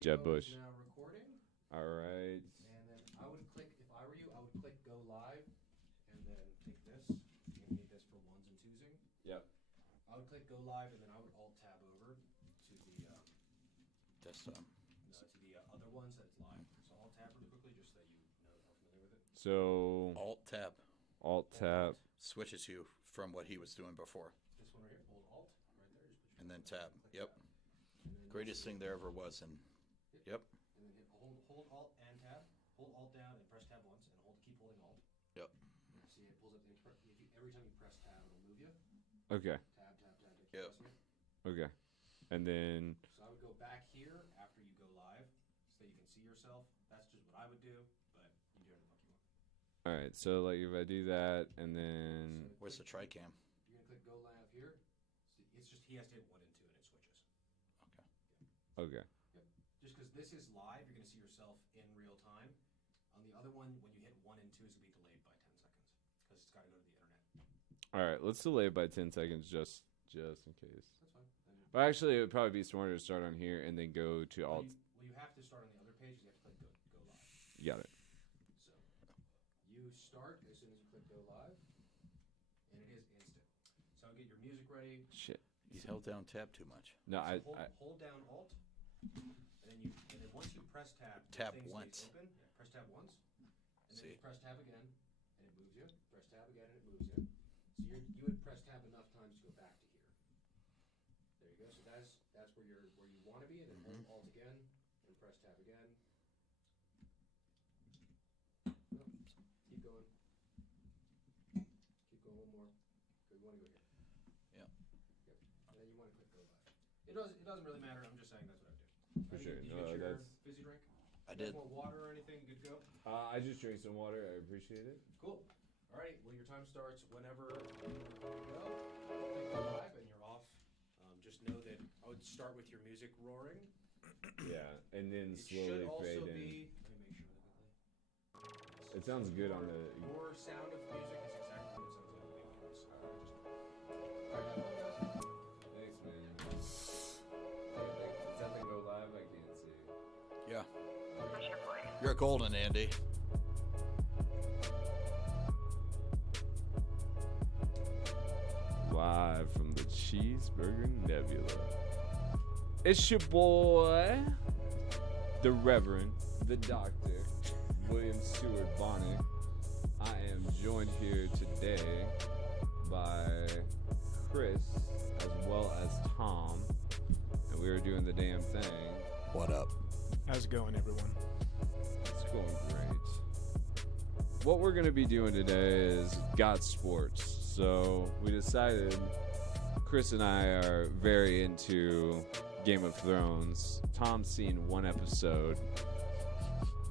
Jeb Bush. Now recording, All right. and then I would click, if I were you, I would click go live, and then take this. You're gonna need this for ones and twosing. Yep. I would click go live, and then I would alt tab over to the Desktop. other ones that it's live. So alt tab really quickly, just so you know how familiar with it. So Alt tab Alt tab. switches you from what he was doing before, This one right here, hold alt right there, just put your and then finger tab. and click Yep, tab. And then greatest thing there ever was. And yep, And then hit hold alt and tab. Hold alt down and press tab once, and keep holding alt. yep. See, it pulls up the every time you press tab, it'll move you. Okay. Tab, tab, tab. Keep Yep. pressing it. Okay. And then So I would go back here after you go live, so that you can see yourself. That's just what I would do, but you do whatever the fuck you want. all right. So like if I do that and then Where's the TriCam? You're gonna click go live here. So it's just he has to hit 1 and 2, and it switches. okay. Just because this is live, you're gonna see yourself in real time. On the other one, when you hit 1 and 2, it's gonna be delayed by 10 seconds because it's got to go to the internet. All right. Let's delay it by 10 seconds just in case. That's fine. But actually, it would probably be smarter to start on here and then go to Well, Alt. you have to start on the other page. You have to click go live. You got it. So you start as soon as you click go live, and it is instant. So get your music ready. Shit. You held down tab too much. No, So hold down alt, and then once you press tab, the Tab thing stays once. Open. Yeah, press tab once, and then See. you press tab again, and it moves you. Press tab again, and it moves you. So you would press tab enough times to go back to here. There you go. So that's where you want to be, and then hold alt again, and press tab again. No, keep going. Keep going one more. Good. You want to go here. Yeah. Yep. And then you want to click go live. It doesn't really matter. I'm just saying that's what I do. For sure. Did you No, get your that's. fizzy drink? I You guys did. want water or anything? Good to go? I just drank some water. I appreciate it. Cool. Alrighty, well your time starts whenever you go. Click go live and you're off. Just know that I would start with your music roaring. Yeah, and then It slowly should also fade in. be, let me make sure really quickly. It sounds good on the. Your sound of music is exactly what it sounds like. Alright, have fun, guys. Thanks, man. Does that thing go live? I can't see. Yeah. You're golden, Andy. Live from the Cheeseburger Nebula. It's your boy, the Reverend, the Doctor, William Stewart Bonnie. I am joined here today by Chris as well as Tom, and we are doing the damn thing. What up? How's it going, everyone? It's going great. What we're going to be doing today is got sports. So we decided, Chris and I are very into Game of Thrones. Tom's seen one episode.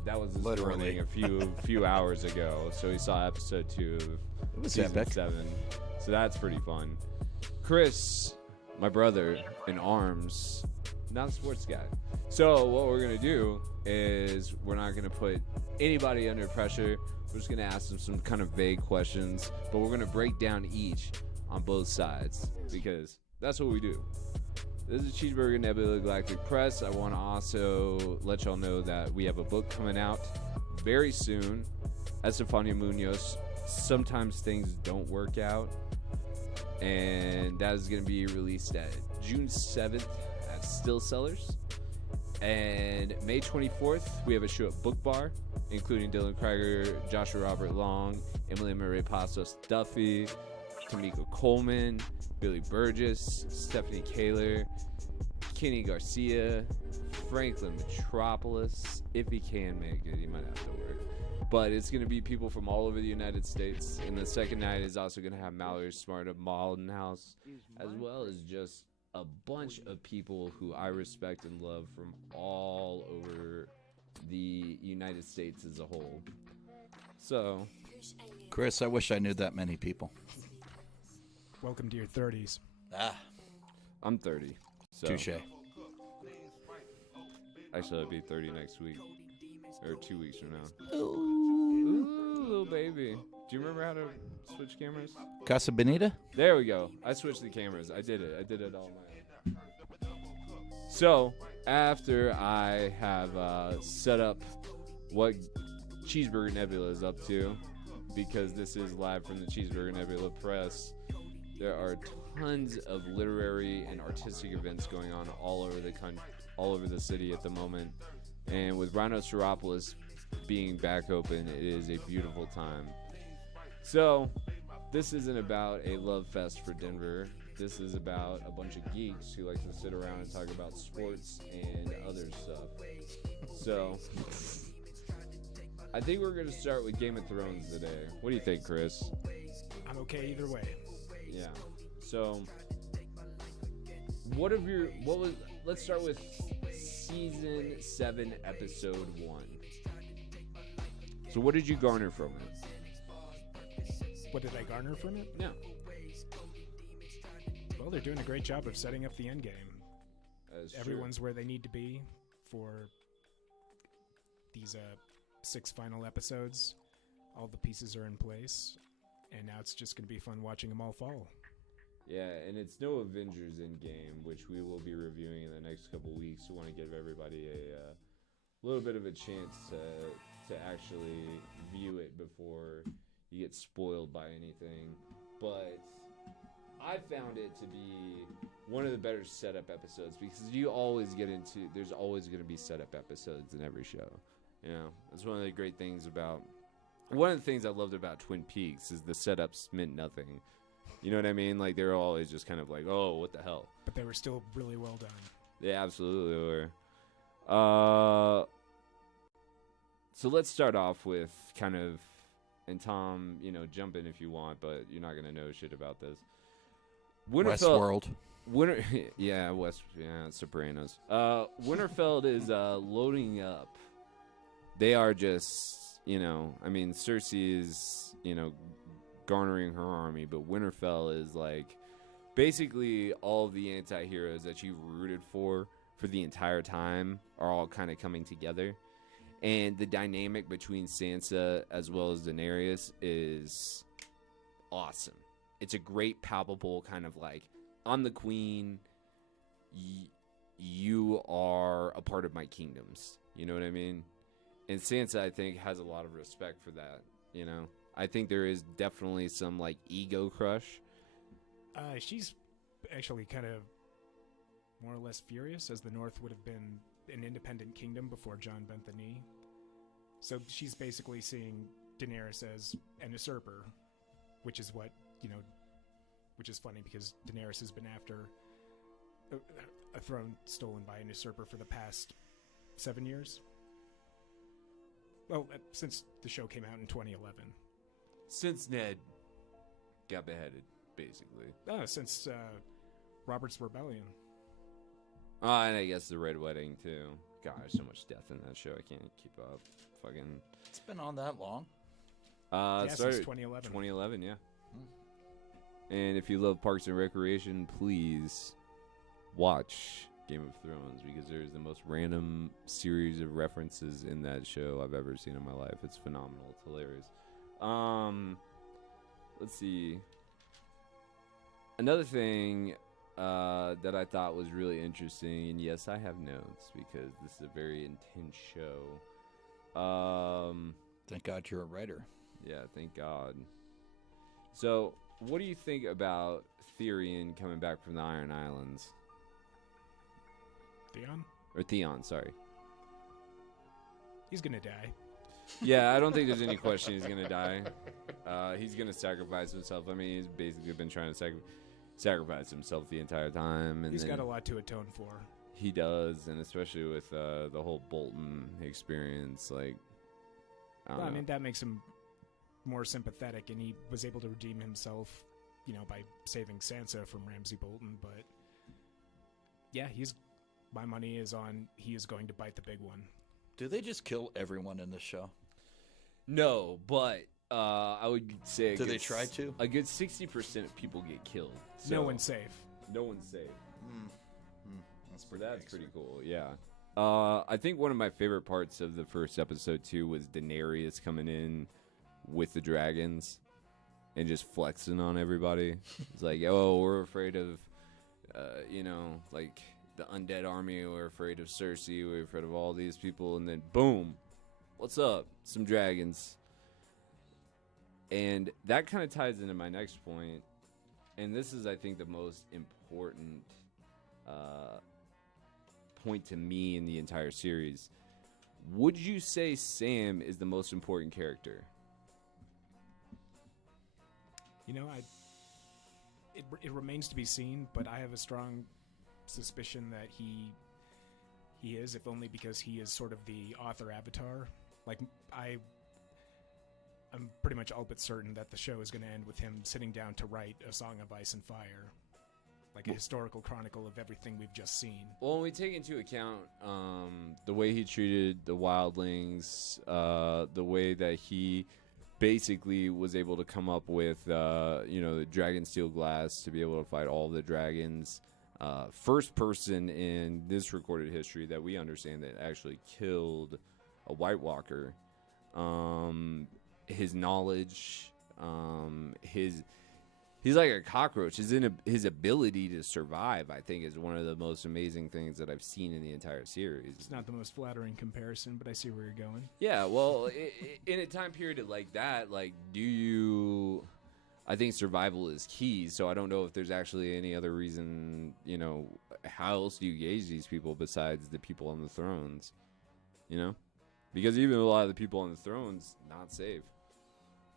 That was this Literally. morning a few hours ago. So he saw episode 2 of It was season epic. 7. So that's pretty fun. Chris, my brother in arms, not a sports guy. So what we're gonna do is we're not gonna put anybody under pressure. We're just gonna ask them some kind of vague questions, but we're gonna break down each on both sides because that's what we do. This is Cheeseburger Nebula Galactic Press. I want to also let y'all know that we have a book coming out very soon. Estefania Munoz. Sometimes things don't work out, and that is going to be released at June 7th at Still Sellers. And May 24th, we have a show at Book Bar, including Dylan Krieger, Joshua Robert Long, Emily Marie Passos Duffy, Tamika Coleman, Billy Burgess, Stephanie Kaler, Kenny Garcia, Franklin Metropolis. If he can make it, he might have to work. But it's going to be people from all over the United States. And the second night is also going to have Mallory Smart of Malden House, as well as just a bunch of people who I respect and love from all over the United States as a whole. So, Chris, I wish I knew that many people. Welcome to your 30s. Ah, I'm 30. So touche. Actually, I'll be 30 next week. Or 2 weeks from now. Ooh, little baby. Do you remember how to switch cameras? Casa Bonita? There we go. I switched the cameras. I did it all on my own. So, after I have set up what Cheeseburger Nebula is up to, because this is live from the Cheeseburger Nebula press, there are tons of literary and artistic events going on all over the country, all over the city at the moment. And with Rhinoceropolis being back open, it is a beautiful time. So, this isn't about a love fest for Denver. This is about a bunch of geeks who like to sit around and talk about sports and other stuff. So, I think we're going to start with Game of Thrones today. What do you think, Chris? I'm okay either way. Yeah. So, let's start with Season 7, Episode 1. So what did you garner from it? What did I garner from it? No. Well, they're doing a great job of setting up the end game. Everyone's True. where they need to be for these 6 final episodes. All the pieces are in place, and now it's just going to be fun watching them all fall. Yeah, and it's no Avengers Endgame, which we will be reviewing in the next couple weeks. We want to give everybody a little bit of a chance to actually view it before you get spoiled by anything. But I found it to be one of the better setup episodes, because you always get into, there's always going to be setup episodes in every show. You know, that's one of the great things about, one of the things I loved about Twin Peaks is the setups meant nothing. You know what I mean? Like, they were always just kind of like, oh, what the hell? But they were still really well done. They absolutely were. So let's start off with kind of, and Tom, you know, jump in if you want, but you're not going to know shit about this. Westworld. Yeah, Sopranos. Winterfell is loading up. They are just, you know, I mean, Cersei is, you know, garnering her army, but Winterfell is like basically all of the anti-heroes that you rooted for the entire time are all kind of coming together. And the dynamic between Sansa as well as Daenerys is awesome. It's a great, palpable kind of like, I'm the queen, you are a part of my kingdoms. You know what I mean? And Sansa, I think, has a lot of respect for that, you know? I think there is definitely some, like, ego crush. She's actually kind of more or less furious, as the North would have been an independent kingdom before Jon bent the knee. So she's basically seeing Daenerys as an usurper, which is what, you know, which is funny because Daenerys has been after a throne stolen by an usurper for the past 7 years. Well, since the show came out in 2011. Since Ned got beheaded, basically. Since Robert's Rebellion. And I guess the Red Wedding, too. God, there's so much death in that show. I can't keep up. Fucking. It's been on that long. Yeah, started since 2011. 2011, yeah. And if you love Parks and Recreation, please watch Game of Thrones, because there's the most random series of references in that show I've ever seen in my life. It's phenomenal. It's hilarious. Let's see. Another thing that I thought was really interesting, and yes, I have notes because this is a very intense show. Thank God you're a writer. Yeah, thank God. So, what do you think about Tyrion coming back from the Iron Islands? Theon, sorry. He's gonna die. Yeah, I don't think there's any question he's gonna die. He's gonna sacrifice himself. I mean, he's basically been trying to sacrifice himself the entire time. And he's got a lot to atone for. He does, and especially with the whole Bolton experience, like, I mean, that makes him more sympathetic, and he was able to redeem himself, you know, by saving Sansa from Ramsay Bolton. But yeah, my money is on he is going to bite the big one. Do they just kill everyone in this show? No, but I would say Do they try to? A good 60% of people get killed. So No one's safe. No one's safe. That's Pretty cool. Yeah. I think one of my favorite parts of the first episode too was Daenerys coming in with the dragons and just flexing on everybody. It's like, oh, we're afraid of, you know, like, the undead army were afraid of Cersei, we were afraid of all these people, and then boom, what's up? Some dragons. And that kind of ties into my next point, and this is, I think, the most important point to me in the entire series. Would you say Sam is the most important character? You know, it remains to be seen, but I have a strong suspicion that he is, if only because he is sort of the author avatar. Like, I'm pretty much all but certain that the show is going to end with him sitting down to write A Song of Ice and Fire, like a historical chronicle of everything we've just seen. Well, when we take into account the way he treated the wildlings, the way that he basically was able to come up with, the dragon steel glass to be able to fight all the dragons. First person in this recorded history that we understand that actually killed a White Walker. His knowledge, he's like a cockroach. His ability to survive, I think, is one of the most amazing things that I've seen in the entire series. It's not the most flattering comparison, but I see where you're going. Yeah, well, in a time period like that, like, I think survival is key, so I don't know if there's actually any other reason, how else do you gauge these people besides the people on the thrones, Because even a lot of the people on the thrones, not safe.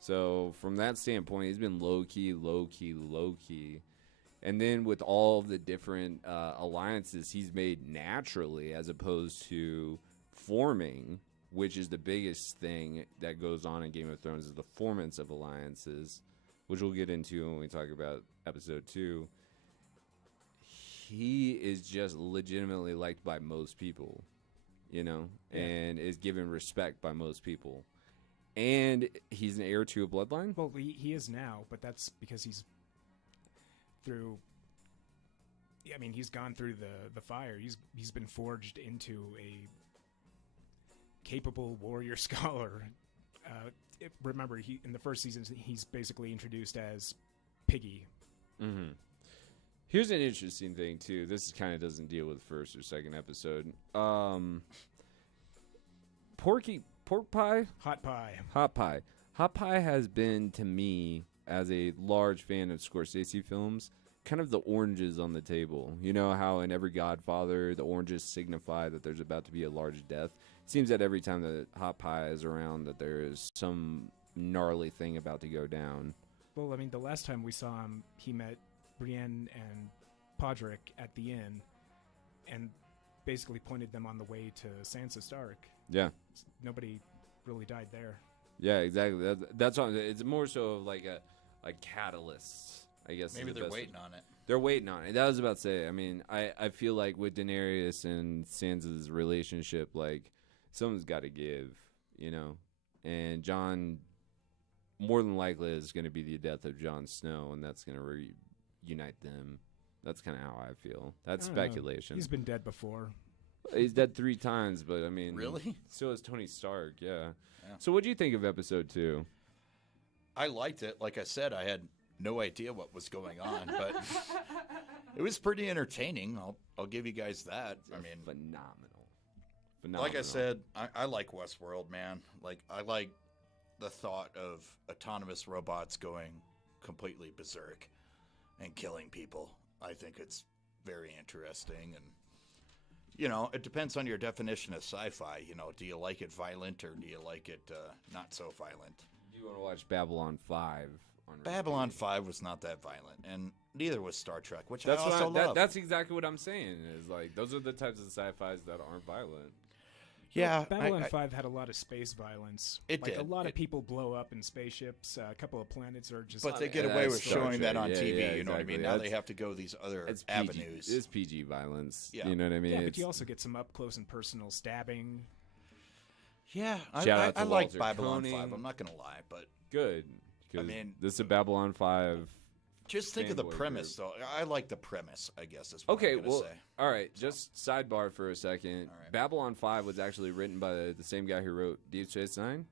So from that standpoint, he's been low-key. And then with all of the different alliances he's made naturally as opposed to forming, which is the biggest thing that goes on in Game of Thrones, is the formance of alliances, which we'll get into when we talk about episode 2. He is just legitimately liked by most people, and is given respect by most people. And he's an heir to a bloodline? Well, he is now, but that's because he's through... I mean, he's gone through the fire. He's been forged into a capable warrior scholar. Remember, in the first season, he's basically introduced as Piggy. Mm-hmm. Here's an interesting thing, too. This kind of doesn't deal with the first or second episode. Pork pie? Hot pie. Hot pie. Hot pie has been, to me, as a large fan of Scorsese films, kind of the oranges on the table. You know how in every Godfather, the oranges signify that there's about to be a large death? It seems that every time that hot pie is around that there is some gnarly thing about to go down. Well, I mean, the last time we saw him, he met Brienne and Podrick at the inn and basically pointed them on the way to Sansa Stark. Yeah. Nobody really died there. Yeah, exactly. That's what it's more so of like a catalyst, I guess. Maybe they're waiting on it. They're waiting on it. That was about to say. I mean, I feel like with Daenerys and Sansa's relationship, like, someone's got to give, And Jon, more than likely, is going to be the death of Jon Snow, and that's going to reunite them. That's kind of how I feel. That's speculation. He's been dead before. He's dead 3 times, but I mean... Really? So is Tony Stark, yeah. So what do you think of episode 2? I liked it. Like I said, I had no idea what was going on, but it was pretty entertaining. I'll give you guys that. I mean, phenomenal. Like I said, I like Westworld, man. Like, I like the thought of autonomous robots going completely berserk and killing people. I think it's very interesting, and it depends on your definition of sci-fi. Do you like it violent or do you like it not so violent? Do you want to watch Babylon 5? Babylon 5 was not that violent, and neither was Star Trek, which I also love. That's exactly what I'm saying. Is like those are the types of sci-fis that aren't violent. Yeah, Babylon 5 had a lot of space violence. It did. A lot of people blow up in spaceships. A couple of planets are just... But they get away with showing that on TV, yeah, you know what I mean? exactly. Now they have to go these other avenues. It's PG violence. Yeah. You know what I mean? Yeah, but you also get some up-close and personal stabbing. Yeah, Shout out I to like Walter Babylon Koenig. 5. I'm not going to lie, but... Good. I mean... This is a Babylon 5... Just think of the fanboy premise, group. though. I like the premise, I guess, is what Okay, I'm going to say. all right. Just sidebar for a second. All right. Babylon 5 was actually written by the same guy who wrote Deep Space Nine?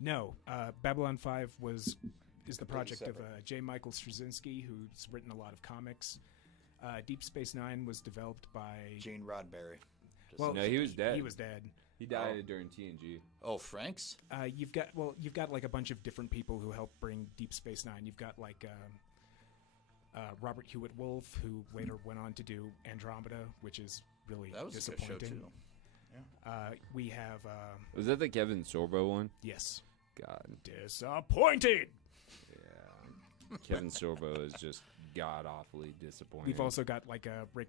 No, Babylon 5 is the project of separate. J. Michael Straczynski, who's written a lot of comics. Deep Space Nine was developed by. Gene Roddenberry. Well, No, he was dead. He was dead. He died during TNG. Oh, Franks? You've got like a bunch of different people who helped bring Deep Space Nine. You've got like Robert Hewitt Wolf, who later went on to do Andromeda, which is really That was a good show, disappointing. too. We have Was that the Kevin Sorbo one? yes, God. disappointed. Yeah. Kevin Sorbo is just god awfully disappointing. We've also got like Rick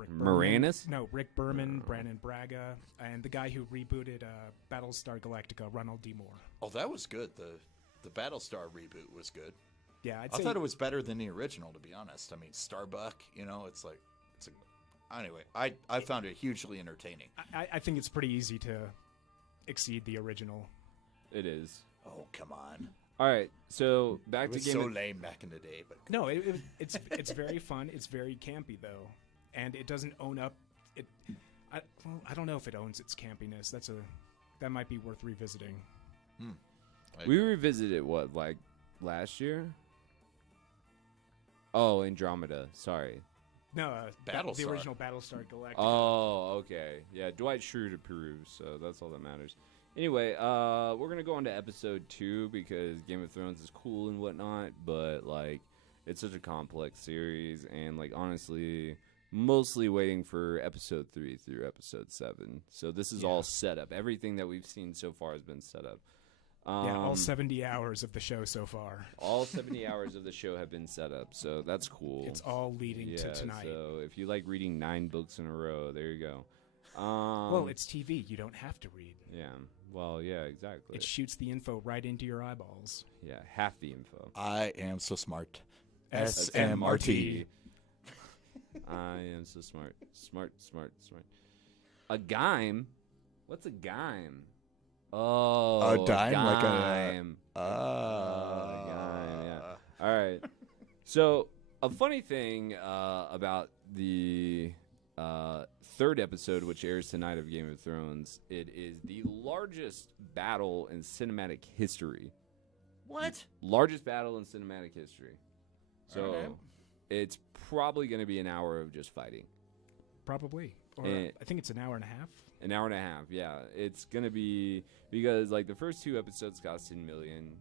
Moranis? Berman. No, Rick Berman, Brandon Braga, and the guy who rebooted Battlestar Galactica, Ronald D. Moore. Oh, that was good. The Battlestar reboot was good. Yeah, I thought it was better than the original, to be honest. I mean, Starbuck, it's a... Anyway, I found it hugely entertaining. I think it's pretty easy to exceed the original. It is. Oh, come on. All right, so back It to was Game so of... lame back in the day, but... No, it's very fun. It's very campy though, and it doesn't own up. I don't know if it owns its campiness. That might be worth revisiting. We revisited what, like last year? Oh, Andromeda. Sorry. No, the Battlestar. original Battlestar Galactica. Oh, okay. Yeah, Dwight Schrute approves, so that's all that matters. Anyway, we're gonna go on to episode 2 because Game of Thrones is cool and whatnot, but like it's such a complex series, and like honestly, mostly waiting for episode 3 through episode 7. So this is all set up. Everything that we've seen so far has been set up. All 70 hours of the show so far. All 70 hours of the show have been set up, so that's cool. It's all leading to tonight. So if you like reading 9 books in a row, there you go. Well, it's TV. You don't have to read. Yeah. Well, yeah, exactly. It shoots the info right into your eyeballs. Yeah, half the info. I am so smart. SMRT. I am so smart. Smart. A gime? What's a gime? Oh, A dime? Like a... gime. A gime, yeah. All right. So, a funny thing about the third episode, which airs tonight of Game of Thrones, it is the largest battle in cinematic history. What? Largest battle in cinematic history. So, Okay. it's probably going to be an hour of just fighting. Probably. Or And- I think it's an hour and a half. An hour and a half, yeah. It's going to be, because like the first 2 episodes cost 10 million,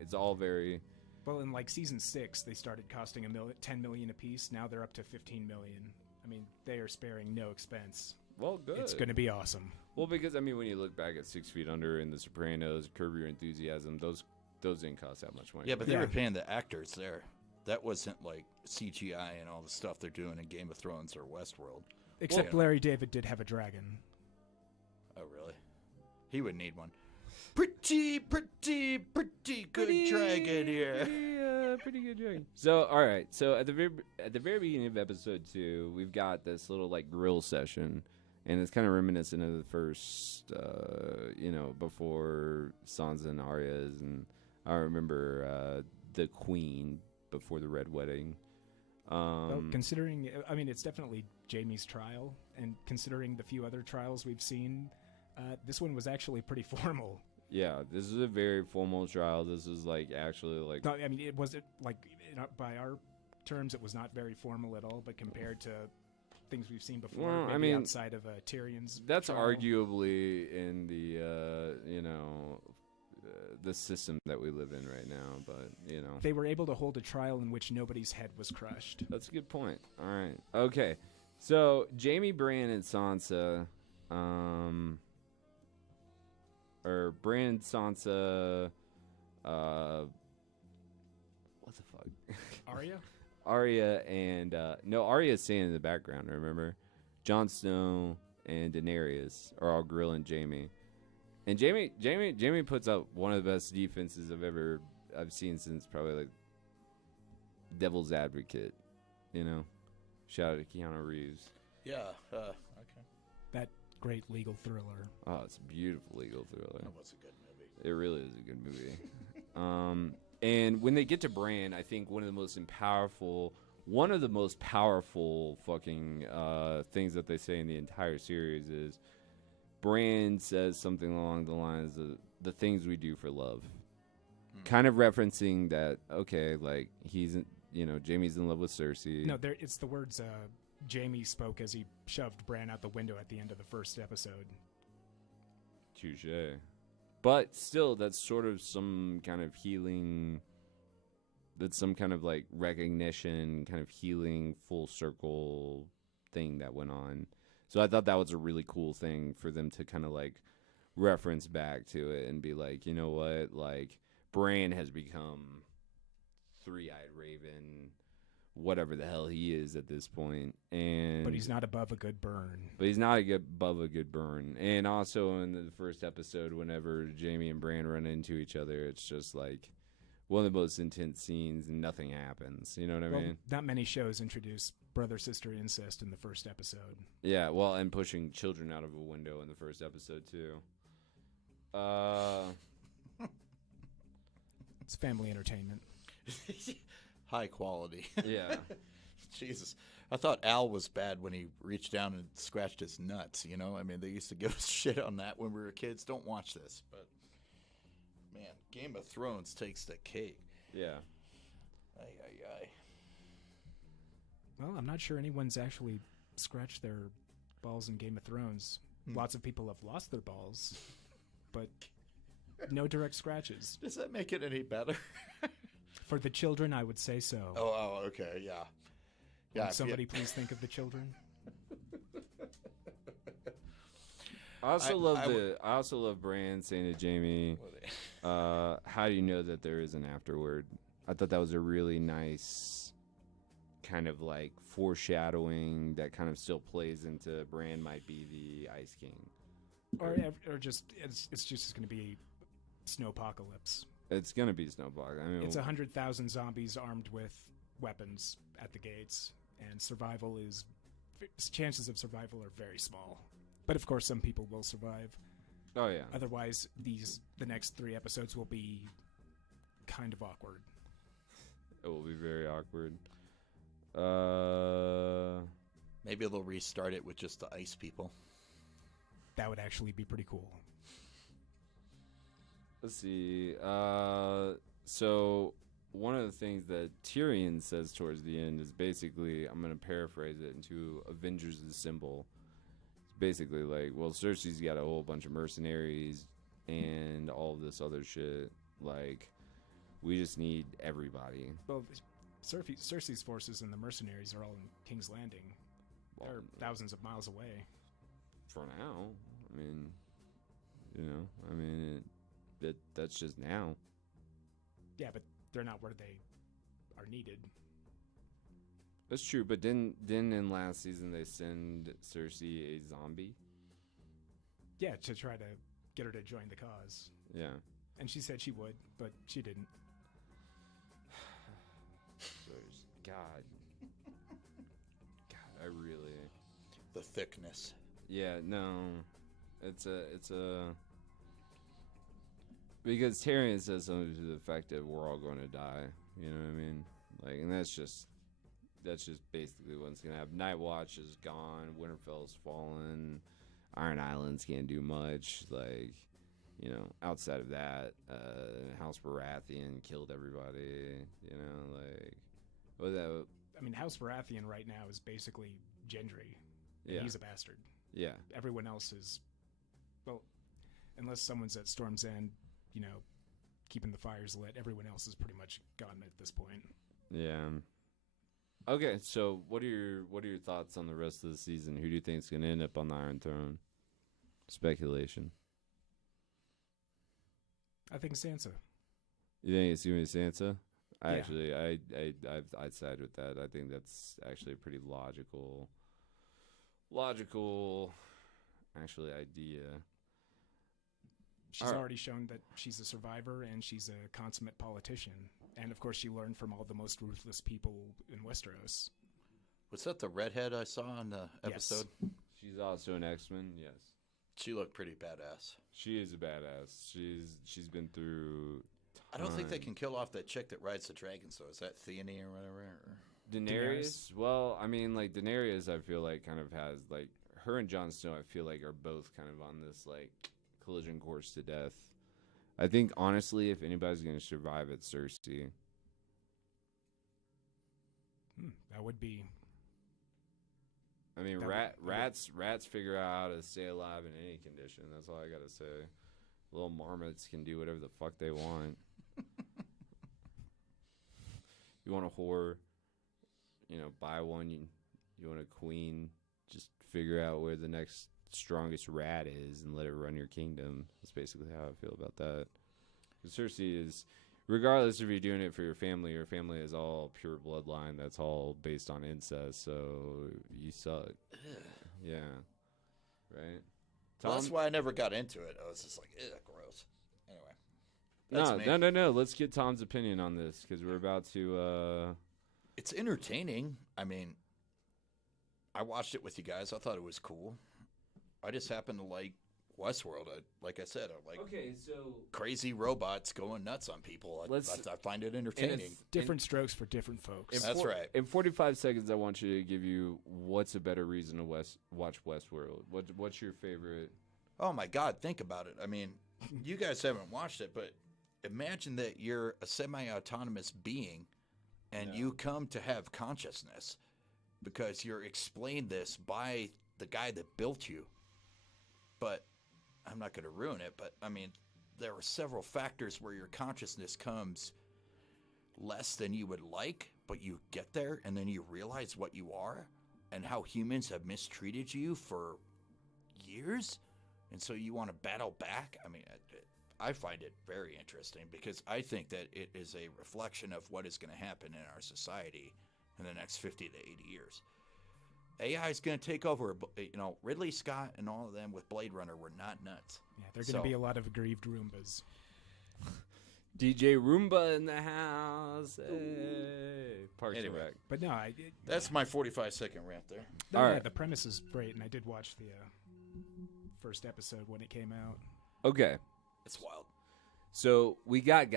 it's all very... Well, in like season 6, they started costing $10 million a piece. Now they're up to $15 million. I mean, they are sparing no expense. Well, good. It's going to be awesome. Well, because, I mean, when you look back at 6 Feet Under and The Sopranos, Curb Your Enthusiasm, those didn't cost that much money. Yeah, but they Yeah. were paying the actors there. That wasn't like CGI and all the stuff they're doing in Game of Thrones or Westworld. Except Well, Larry David did have a dragon. Oh, really? He would need one. Pretty good dragon here. Pretty good dragon. So, all right. So at the very beginning of episode 2, we've got this little like grill session, and it's kind of reminiscent of the first, before Sansa and Arya's, and I remember the Queen before the Red Wedding. Well, considering, I mean, it's definitely Jaime's trial, and considering the few other trials we've seen, this one was actually pretty formal. Yeah, this is a very formal trial. This is like actually like... No, I mean, it wasn't like, by our terms, it was not very formal at all, but compared to things we've seen before, Well, maybe I mean, outside of Tyrion's That's trial. arguably in the, the system that we live in right now, but, They were able to hold a trial in which nobody's head was crushed. That's a good point. All right. Okay. So, Jaime, Bran, and Sansa, or Bran, Sansa, what the fuck? Arya? Arya and, no, Arya's staying in the background, remember? Jon Snow and Daenerys are all grilling Jaime. And Jaime puts up one of the best defenses I've seen since probably like Devil's Advocate, Shout out to Keanu Reeves. Yeah. Okay. That great legal thriller. Oh, it's a beautiful legal thriller. That was a good movie. It really is a good movie. And when they get to Bran, I think one of the most powerful fucking things that they say in the entire series is Bran says something along the lines of the things we do for love. Kind of referencing that, okay, like he's Jamie's in love with Cersei. No, it's the words Jamie spoke as he shoved Bran out the window at the end of the first episode. Touche. But still, that's sort of some kind of healing. That's some kind of like recognition, kind of healing, full circle thing that went on. So I thought that was a really cool thing for them to kind of like reference back to it and be like, you know what, like Bran has become Three-Eyed Raven, whatever the hell he is at this point, and But he's not above a good burn. above a good burn. And also in the first episode, whenever Jamie and Bran run into each other, it's just like one of the most intense scenes, and nothing happens. You know what I mean? Not many shows introduce brother-sister incest in the first episode. Yeah, well, and pushing children out of a window in the first episode too. It's family entertainment. High quality. Yeah. Jesus. I thought Al was bad when he reached down and scratched his nuts, you know? I mean, they used to give us shit on that when we were kids. Don't watch this. But, man, Game of Thrones takes the cake. Yeah. Ay, ay, ay. Well, I'm not sure anyone's actually scratched their balls in Game of Thrones. Lots of people have lost their balls, but no direct scratches. Does that make it any better? For the children, I would say so. Oh, okay, yeah. Yeah. Would somebody please think of the children? I also love Bran saying to Jamie, how do you know that there is an afterward? I thought that was a really nice kind of like foreshadowing that kind of still plays into Bran might be the Ice King. Or just, it's just going to be snowpocalypse. It's going to be Snowblock. I mean, It's 100,000 zombies armed with weapons at the gates, and chances of survival are very small. But of course, some people will survive. Oh, yeah. Otherwise, the next 3 episodes will be kind of awkward. It will be very awkward. Maybe they'll restart it with just the ice people. That would actually be pretty cool. Let's see. So one of the things that Tyrion says towards the end is basically, I'm going to paraphrase it into Avengers Assemble. It's basically like, well, Cersei's got a whole bunch of mercenaries and all of this other shit. Like, we just need everybody. Well, Cersei's forces and the mercenaries are all in King's Landing. They're thousands of miles away. For now. I mean, that's just now. Yeah, but they're not where they are needed. That's true, but didn't in last season they send Cersei a zombie? Yeah, to try to get her to join the cause. Yeah. And she said she would, but she didn't. God, I really. The thickness. Yeah, no, it's a. Because Tyrion says something to the effect that we're all going to die. You know what I mean? Like, and that's just basically what's gonna happen. Night Watch is gone. Winterfell's fallen. Iron Islands can't do much. Like, outside of that, House Baratheon killed everybody. I mean, House Baratheon right now is basically Gendry. Yeah. He's a bastard. Yeah. Everyone else is, well, unless someone's at Storm's End, keeping the fires lit, everyone else is pretty much gone at this point. Yeah. Okay, so what are your thoughts on the rest of the season? Who do you think is going to end up on the Iron Throne? Speculation. I think Sansa. You think it's going to be Sansa? Yeah. Actually, I'd side with that. I think that's actually a pretty logical actually idea. She's already shown that she's a survivor and she's a consummate politician. And of course, she learned from all the most ruthless people in Westeros. Was that the redhead I saw in the episode? Yes. She's also an X-Men, yes. She looked pretty badass. She is a badass. She's been through. I don't think they can kill off that chick that rides the dragon. So is that Theone or whatever? Or? Daenerys? Well, I mean, like Daenerys, I feel like kind of has like her and Jon Snow. I feel like are both kind of on this like collision course to death. I think honestly, if anybody's going to survive, it's Cersei. That would be. I mean, That would- rats figure out how to stay alive in any condition. That's all I gotta say. Little marmots can do whatever the fuck they want. You want a whore, buy one. You want a queen, just figure out where the next strongest rat is and let it run your kingdom. That's basically how I feel about that. 'Cause Cersei is, regardless if you're doing it for your family is all pure bloodline. That's all based on incest, so you suck. Yeah. Right? Well, that's Tom? why I never got into it. I was just like, ew, gross. Anyway. That's me. No. Let's get Tom's opinion on this because we're about to. It's entertaining. I mean, I watched it with you guys. I thought it was cool. I just happen to like Westworld. Like I said, I like Okay, so crazy robots going nuts on people. I find it entertaining. Different strokes for different folks. That's right. In 45 seconds, I want you to give you what's a better reason to watch Westworld. What's your favorite? Oh my God, think about it. I mean, you guys haven't watched it, but imagine that you're a semi-autonomous being and you come to have consciousness because you're explained this by the guy that built you. But I'm not going to ruin it, but I mean, there are several factors where your consciousness comes less than you would like, but you get there and then you realize what you are and how humans have mistreated you for years. And so you want to battle back. I mean, I find it very interesting because I think that it is a reflection of what is going to happen in our society in the next 50 to 80 years. AI is going to take over. Ridley Scott and all of them with Blade Runner were not nuts. Yeah, there are going to be a lot of aggrieved Roombas. DJ Roomba in the house. Hey. Parks and Rec. But no, That's my 45-second rant there. All All right. right. The premise is great, and I did watch the first episode when it came out. Okay, It's wild. so we got.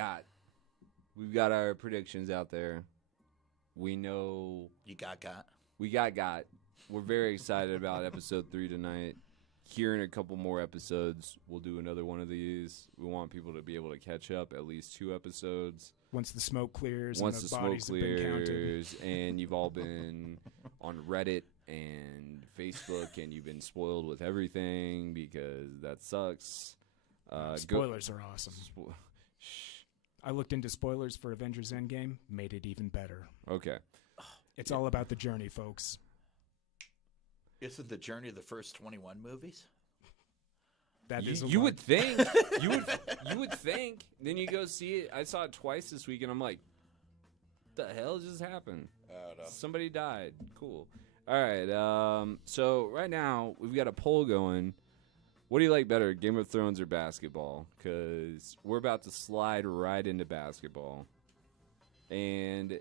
We've got our predictions out there. We know You got. we got. We're very excited about episode 3 tonight. Here in a couple more episodes, we'll do another one of these. We want people to be able to catch up at least 2 episodes. Once the smoke clears Once and the the smoke bodies have been counted. clears and you've all been on Reddit and Facebook and you've been spoiled with everything because that sucks. Spoilers are awesome. I looked into spoilers for Avengers Endgame, made it even better. Okay. It's all about the journey, folks. Isn't the journey of the first 21 movies? That is a You lot. would think. you would think. Then you go see it. I saw it twice this week and I'm like, the hell just happened? I don't know. Somebody died. Cool. All right. So right now we've got a poll going. What do you like better, Game of Thrones or basketball? Because we're about to slide right into basketball and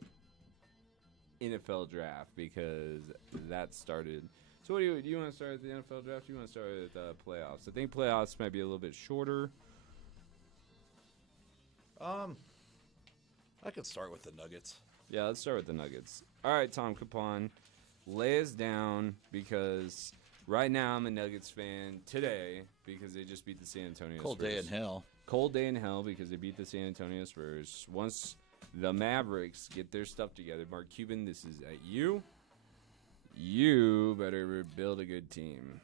NFL draft because that started. So what do you want to start with the NFL draft? Or you want to start with playoffs? I think playoffs might be a little bit shorter. I could start with the Nuggets. Yeah, let's start with the Nuggets. All right, Tom Capon, lay us down because right now I'm a Nuggets fan today because they just beat the San Antonio Cold Spurs. day in hell. Cold day in hell because they beat the San Antonio Spurs. Once the Mavericks get their stuff together, Mark Cuban, this is at you. You better build a good team.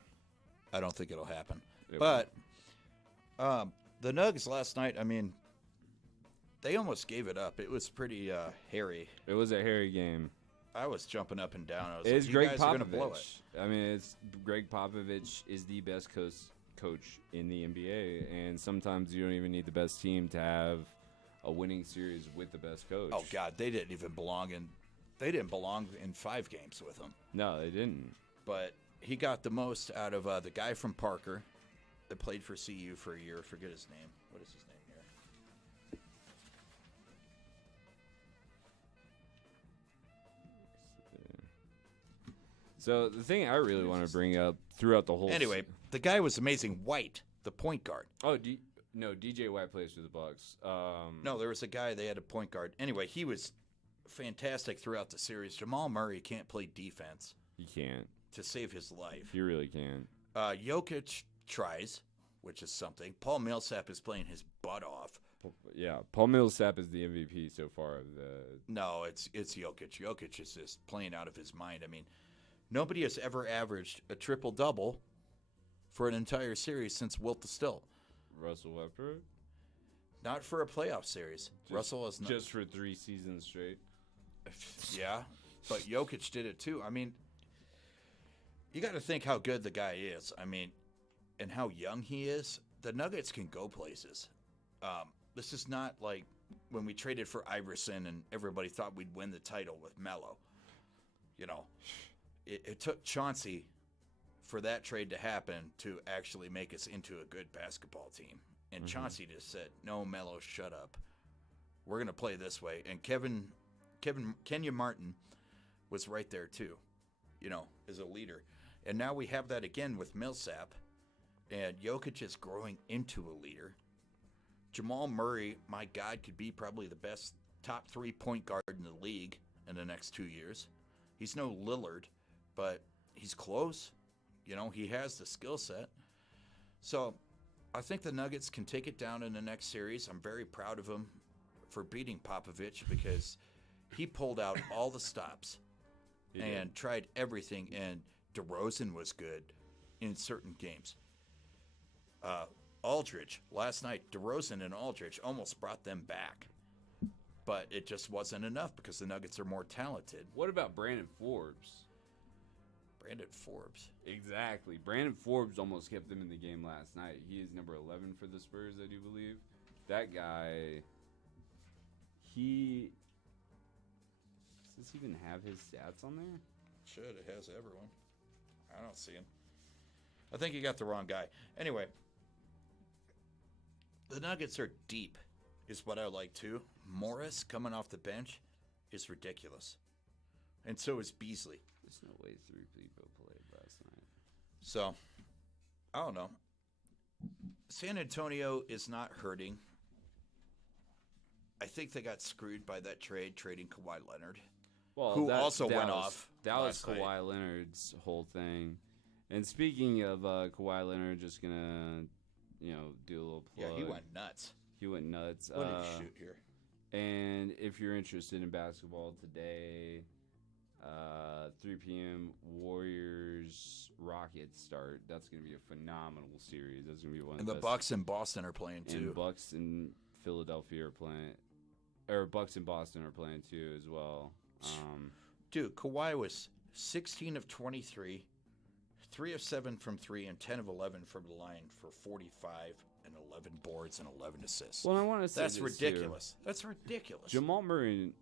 I don't think it'll happen. It But the Nuggets last night, I mean, they almost gave it up. It was pretty hairy. It was a hairy game. I was jumping up and down. I was It's like, Greg you guys are going to blow it. Popovich. I mean, it's Greg Popovich is the best coach in the NBA, and sometimes you don't even need the best team to have a winning series with the best coach. Oh, God, they didn't even belong in – they didn't belong in 5 games with him. No, they didn't. But he got the most out of the guy from Parker that played for CU for a year. I forget his name. What is his name here? So the thing I really want to bring up throughout the whole Anyway, the guy was amazing. White, the point guard. No, DJ White plays for the Bucks. No, there was a guy, they had a point guard. Anyway, he was fantastic throughout the series. Jamal Murray can't play defense He can't. to save his life. He really can't. Jokic tries, which is something. Paul Millsap is playing his butt off. Yeah, Paul Millsap is the MVP so far of the. No, it's Jokic. Jokic is just playing out of his mind. I mean, nobody has ever averaged a triple-double for an entire series since Wilt the Still. Russell Westbrook? Not for a playoff series. Russell is not. Just for 3 seasons straight. Yeah, but Jokic did it too. I mean, you got to think how good the guy is. I mean, and how young he is. The Nuggets can go places. This is not like when we traded for Iverson and everybody thought we'd win the title with Melo. You know, it took Chauncey for that trade to happen to actually make us into a good basketball team. And Chauncey just said, "No, Melo, shut up. We're gonna play this way." And Kenya Martin was right there too, you know, as a leader. And now we have that again with Millsap, and Jokic is growing into a leader. Jamal Murray, my God, could be probably the best top 3 point guard in the league in the next 2 years. He's no Lillard, but he's close. You know, he has the skill set. So I think the Nuggets can take it down in the next series. I'm very proud of him for beating Popovich because he pulled out all the stops and tried everything, and DeRozan was good in certain games. Aldridge, last night, DeRozan and Aldridge almost brought them back. But it just wasn't enough because the Nuggets are more talented. What about Brandon Forbes? Brandon Forbes. Exactly. Brandon Forbes almost kept them in the game last night. He is number 11 for the Spurs, I do believe. That guy, does this even have his stats on there? Should. It has everyone. I don't see him. I think you got the wrong guy. Anyway, the Nuggets are deep, is what I like too. Morris coming off the bench is ridiculous. And so is Beasley. There's no way 3 people played last night. So, I don't know. San Antonio is not hurting. I think they got screwed by that trade, trading Kawhi Leonard. Well, who also went off. That was last night. Kawhi Leonard's whole thing. And speaking of Kawhi Leonard, just gonna, do a little plug. Yeah, he went nuts. He went nuts. What did he shoot here? And if you're interested in basketball today, 3 p.m. Warriors Rockets start. That's gonna be a phenomenal series. That's gonna be one. And of the best. Bucks in Boston are playing too. And Bucks in Philadelphia are playing, or Bucks in Boston are playing too as well. Dude, Kawhi was 16 of 23, 3 of 7 from 3, and 10 of 11 from the line for 45 and 11 boards and 11 assists. Well, I want to say that's this ridiculous. Too. That's ridiculous. Jamal Murray and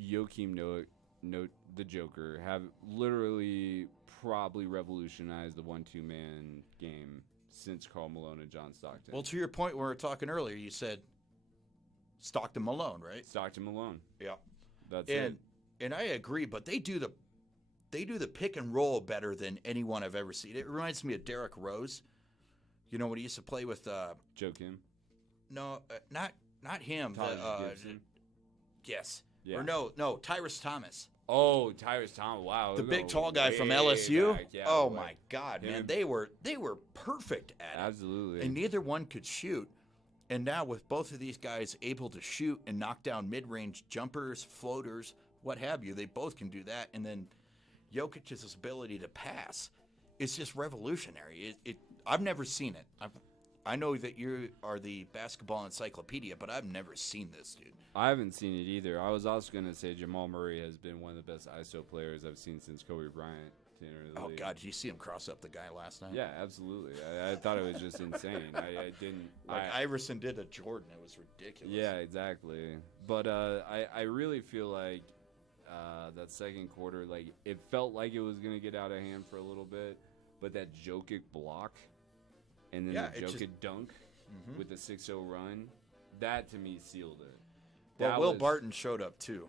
Joakim Noah, the Joker, have literally probably revolutionized the 1-2 man game since Karl Malone and John Stockton. Well, to your point, when we were talking earlier, you said Stockton Malone, right? Stockton Malone. Yeah, that's it. And I agree, but they do the pick and roll better than anyone I've ever seen. It reminds me of Derrick Rose. You know when he used to play with Joakim? No, not him. Gibson? Yes. Yeah. Or no, Tyrese Thomas. Oh, Tyrese Thomas! Wow, The we're big going tall guy from way LSU. back. Yeah, oh way- my God, man, Him. they were perfect at it. Absolutely. And neither one could shoot. And now with both of these guys able to shoot and knock down mid-range jumpers, floaters, what have you, they both can do that. And then Jokic's ability to pass is just revolutionary. I've never seen it. I know that you are the basketball encyclopedia, but I've never seen this, dude. I haven't seen it either. I was also going to say Jamal Murray has been one of the best ISO players I've seen since Kobe Bryant to enter the league. God, did you see him cross up the guy last night? Yeah, absolutely. I thought it was just insane. I didn't. Iverson did a Jordan. It was ridiculous. Yeah, exactly. But I really feel like that second quarter, like it felt like it was going to get out of hand for a little bit, but that Jokic block and then the Jokic dunk with the 6-0 run, that to me sealed it. Well, Will Barton showed up too.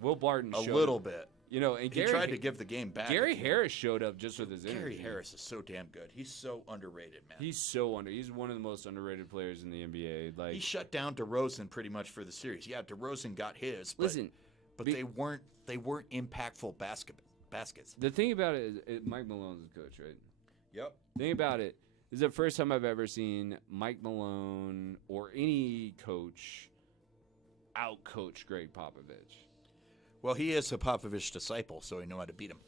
Will Barton a showed little up. bit. And he tried to give the game back. Gary Harris showed up just with his energy. Gary Harris is so damn good. He's so underrated, man. He's one of the most underrated players in the NBA. Like he shut down DeRozan pretty much for the series. Yeah, DeRozan got his. But, they weren't impactful baskets. The thing about it is Mike Malone's the coach, right? Yep. The thing about it, This is the first time I've ever seen Mike Malone or any coach out-coach Greg Popovich. Well, he is a Popovich disciple, so he know how to beat him.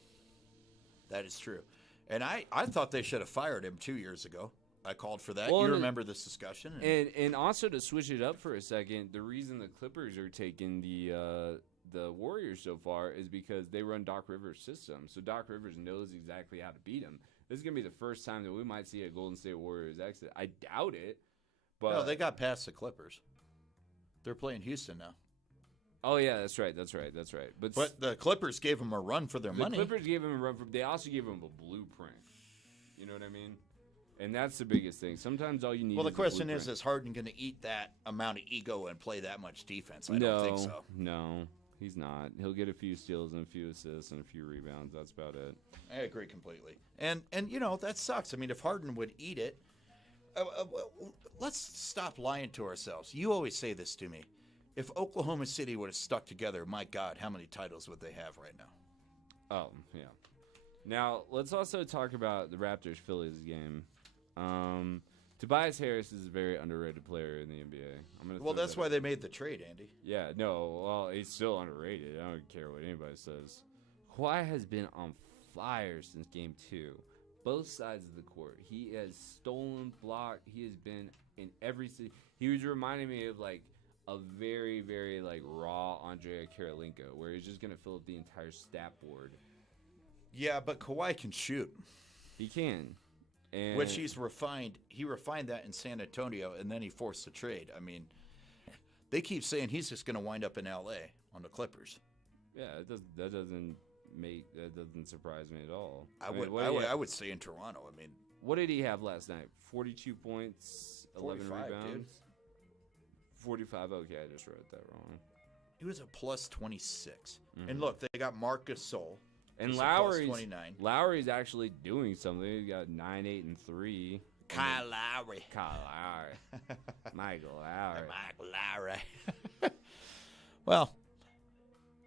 That is true. And I thought they should have fired him 2 years ago. I called for that. Well, you remember this discussion. And also to switch it up for a second, the reason the Clippers are taking the Warriors so far is because they run Doc Rivers' system. So Doc Rivers knows exactly how to beat them. This is going to be the first time that we might see a Golden State Warriors exit. I doubt it. But no, they got past the Clippers. They're playing Houston now. Oh, yeah, that's right. But the Clippers gave them a run for their money. The Clippers gave them a run. They also gave them a blueprint. You know what I mean? And that's the biggest thing. Sometimes all you need. Well, the is question is Harden going to eat that amount of ego and play that much defense? I don't think so. No, he's not. He'll get a few steals and a few assists and a few rebounds. That's about it. I agree completely. And that sucks. I mean, if Harden would eat it, let's stop lying to ourselves. You always say this to me. If Oklahoma City would have stuck together, my God, how many titles would they have right now? Oh, yeah. Now, let's also talk about the Raptors-Phillies game. Tobias Harris is a very underrated player in the NBA. Well, that's why they made the trade, Andy. Yeah, no, well, he's still underrated. I don't care what anybody says. Kawhi has been on fire since Game 2. Both sides of the court. He has stolen, blocked. He has been in every city. He was reminding me of, like, a very, very, like, raw Andrea Karolinko, where he's just going to fill up the entire stat board. Yeah, but Kawhi can shoot. He can. And which he's refined. He refined that in San Antonio, and then he forced the trade. I mean, they keep saying he's just going to wind up in L.A. on the Clippers. Yeah, that doesn't surprise me at all. I would say in Toronto. I mean, what did he have last night? 42 points, 11 rebounds. Dude. 45. Okay, I just wrote that wrong. He was a plus 26. Mm-hmm. And look, they got Marc Gasol. And Lowry's actually doing something. He got 9, 8, and 3. Kyle Lowry. Michael Lowry. Well,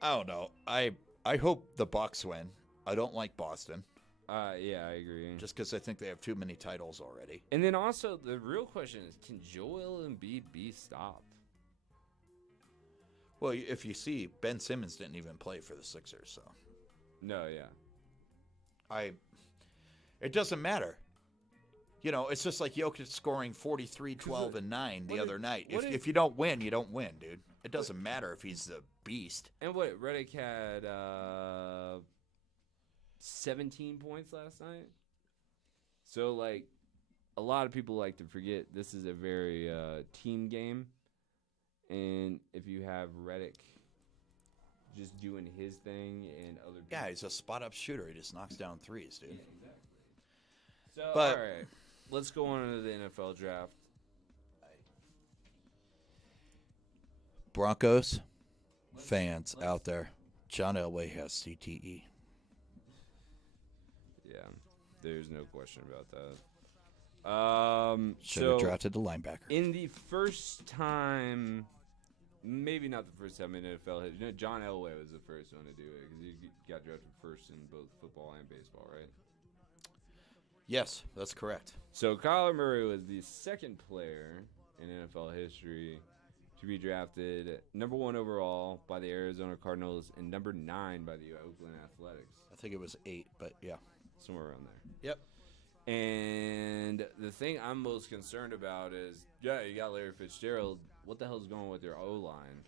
I don't know. I hope the Bucks win. I don't like Boston. Yeah, I agree. Just because I think they have too many titles already. And then also, the real question is, can Joel Embiid be stopped? Well, if you see, Ben Simmons didn't even play for the Sixers, so. No, yeah. It doesn't matter. You know, it's just like Jokic scoring 43, 12, and 9 the other night. If you don't win, you don't win, dude. It doesn't matter if he's the beast. And what, Redick had 17 points last night? So, like, a lot of people like to forget this is a very team game. And if you have Redick just doing his thing and other people. Yeah, he's a spot-up shooter. He just knocks down threes, dude. Yeah, exactly. So, all right. Let's go on to the NFL draft. Broncos fans out there, John Elway has CTE. Yeah, there's no question about that. Should have drafted the linebacker. In the first time... Maybe not the first time in NFL. John Elway was the first one to do it because he got drafted first in both football and baseball, right? Yes, that's correct. So Kyler Murray was the second player in NFL history to be drafted number 1 overall by the Arizona Cardinals and number 9 by the Oakland Athletics. I think it was 8, but yeah. Somewhere around there. Yep. And the thing I'm most concerned about is, yeah, you got Larry Fitzgerald. What the hell's going with your O-line?